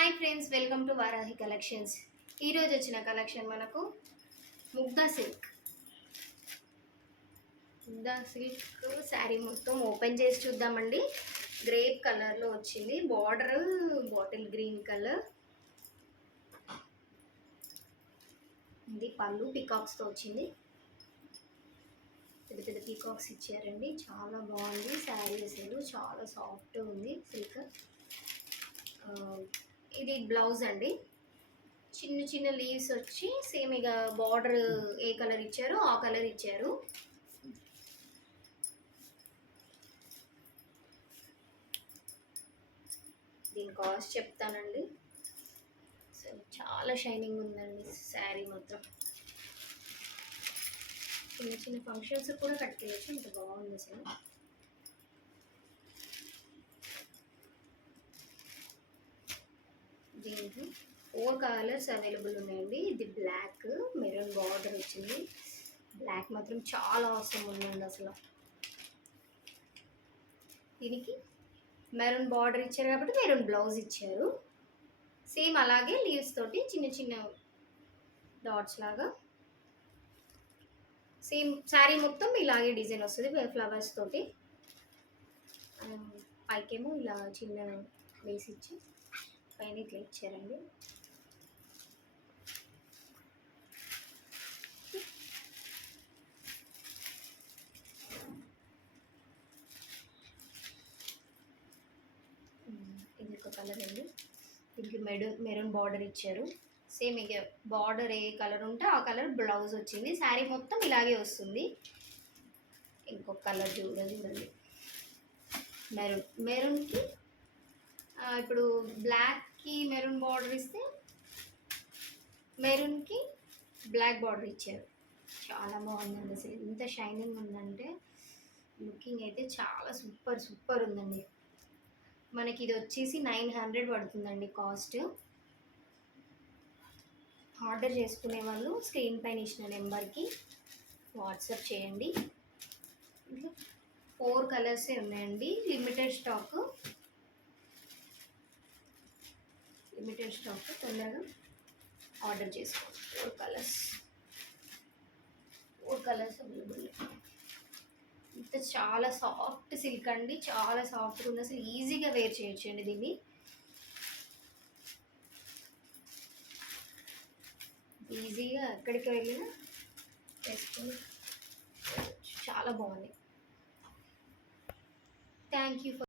Hi friends, welcome to Varahi collections. ఈరోజు వచ్చిన collection మనకు ముగ్ధా సిల్క్ శారీ మొత్తం ఓపెన్ చేసి చూద్దామండి. గ్రేప్ కలర్లో వచ్చింది, బార్డర్ బాటిల్ గ్రీన్ కలర్. ఇది పళ్ళు పికాక్స్తో వచ్చింది, పెద్ద పెద్ద పీకాక్స్ ఇచ్చారండి. చాలా బాగుంది శారీ, అసలు చాలా సాఫ్ట్గా ఉంది సిల్క్. ఇది బ్లౌజ్ అండి, చిన్న చిన్న లీవ్స్ వచ్చి సేమ్ ఇక బార్డర్ ఏ కలర్ ఇచ్చారో ఆ కలర్ ఇచ్చారు. దీని కాస్ట్ చెప్తానండి. సో చాలా షైనింగ్ ఉందండి శారీ మొత్తం. చిన్న చిన్న ఫంక్షన్స్ కూడా కట్టుకెళ్ళచ్చు, ఇంత బాగుంది అసలు. దీంట్లో 4 కలర్స్ అవైలబుల్ ఉన్నాయండి. ఇది బ్లాక్, మెరూన్ బార్డర్ వచ్చింది. బ్లాక్ మాత్రం చాలా అవసరం ఉందండి అసలు. దీనికి మెరూన్ బార్డర్ ఇచ్చారు కాబట్టి మెరూన్ బ్లౌజ్ ఇచ్చారు. సేమ్ అలాగే లీవ్స్ తోటి చిన్న చిన్న డాట్స్ లాగా సేమ్ శారీ మొత్తం ఇలాగే డిజైన్ వస్తుంది ఫ్లవర్స్ తోటి. పైకేమో ఇలా చిన్న వేసి ఇచ్చి పైన ఇట్లా ఇచ్చారండి. ఇది ఒక కలర్ అండి. దీనికి మెరూన్ బార్డర్ ఇచ్చారు. సేమ్ ఇక బార్డర్ ఏ కలర్ ఉంటే ఆ కలర్ బ్లౌజ్ వచ్చింది. శారీ మొత్తం ఇలాగే వస్తుంది. ఇంకొక కలర్ చూడండి, మెరూన్కి ఇప్పుడు బ్లాక్కి మెరూన్ బార్డర్ ఇస్తే మెరూన్కి బ్లాక్ బార్డర్ ఇచ్చారు. చాలా బాగుందండి అసలు, ఎంత షైనింగ్ ఉందంటే లుకింగ్ అయితే చాలా సూపర్ ఉందండి. మనకి ఇది వచ్చేసి 900 పడుతుందండి కాస్ట్. ఆర్డర్ చేసుకునే వాళ్ళు స్క్రీన్ పైన ఇచ్చిన నెంబర్కి వాట్సాప్ చేయండి. 4 కలర్సే ఉన్నాయండి, లిమిటెడ్ స్టాక్. తొందరగా ఆర్డర్ చేసుకోండి. 4 కలర్స్ అవైలబుల్. ఇంత చాలా సాఫ్ట్ సిల్క్ అండి, చాలా సాఫ్ట్గా ఉంది అసలు. ఈజీగా వేర్ చేయొచ్చండి దీన్ని. ఈజీగా ఎక్కడికి వెళ్ళినా వేసుకొని చాలా బాగుంది. Thank you for